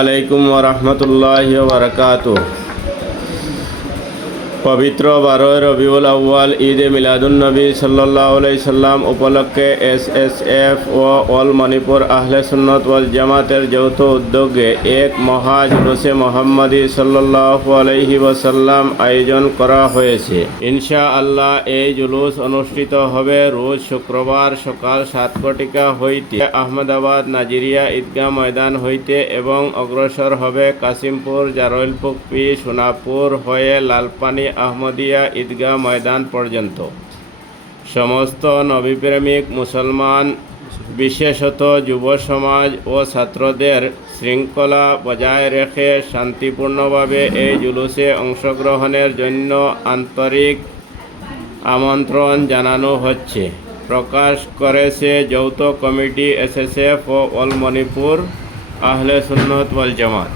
আলাইকুম ওয়া রাহমাতুল্লাহি ওয়া বারাকাতুহু। পবিত্র 12 রবিউল আউয়াল ঈদে মিলাদুন্নবী সাল্লাল্লাহু আলাইহি সাল্লাম উপলক্ষে এসএসএফ ও অল মণিপুর আহলে সুন্নাত ওয়াল জামাতের যৌথ উদ্যোগে এক মহা জুলুসে মুহাম্মাদী সাল্লাল্লাহু আলাইহি ওয়াসাল্লাম আয়োজন করা হয়েছে। ইনশাআল্লাহ এই জুলুস অনুষ্ঠিত হবে রোজ শুক্রবার সকাল 7:00 হইতে আহমেদাবাদ নাজিরিয়া ঈদগাহ ময়দান হইতে এবং অগ্রসর হবে কাসিমপুর, জারৈলপুকুর, সোনাপুর হয়ে লালপানি আহমদিয়া ঈদগাহ ময়দান পর্যন্ত। সমস্ত নবীপ্রেমিক মুসলমান, বিশেষত যুব সমাজ ও ছাত্রদের শৃঙ্খলা বজায় রেখে শান্তিপূর্ণভাবে এই জুলুসে অংশগ্রহণের জন্য আন্তরিক আমন্ত্রণ জানানো হচ্ছে, প্রকাশ করেছে যৌথ কমিটি এসএসএফ ও অল মণিপুর আহলে সুন্নাত ওয়াল জামাত।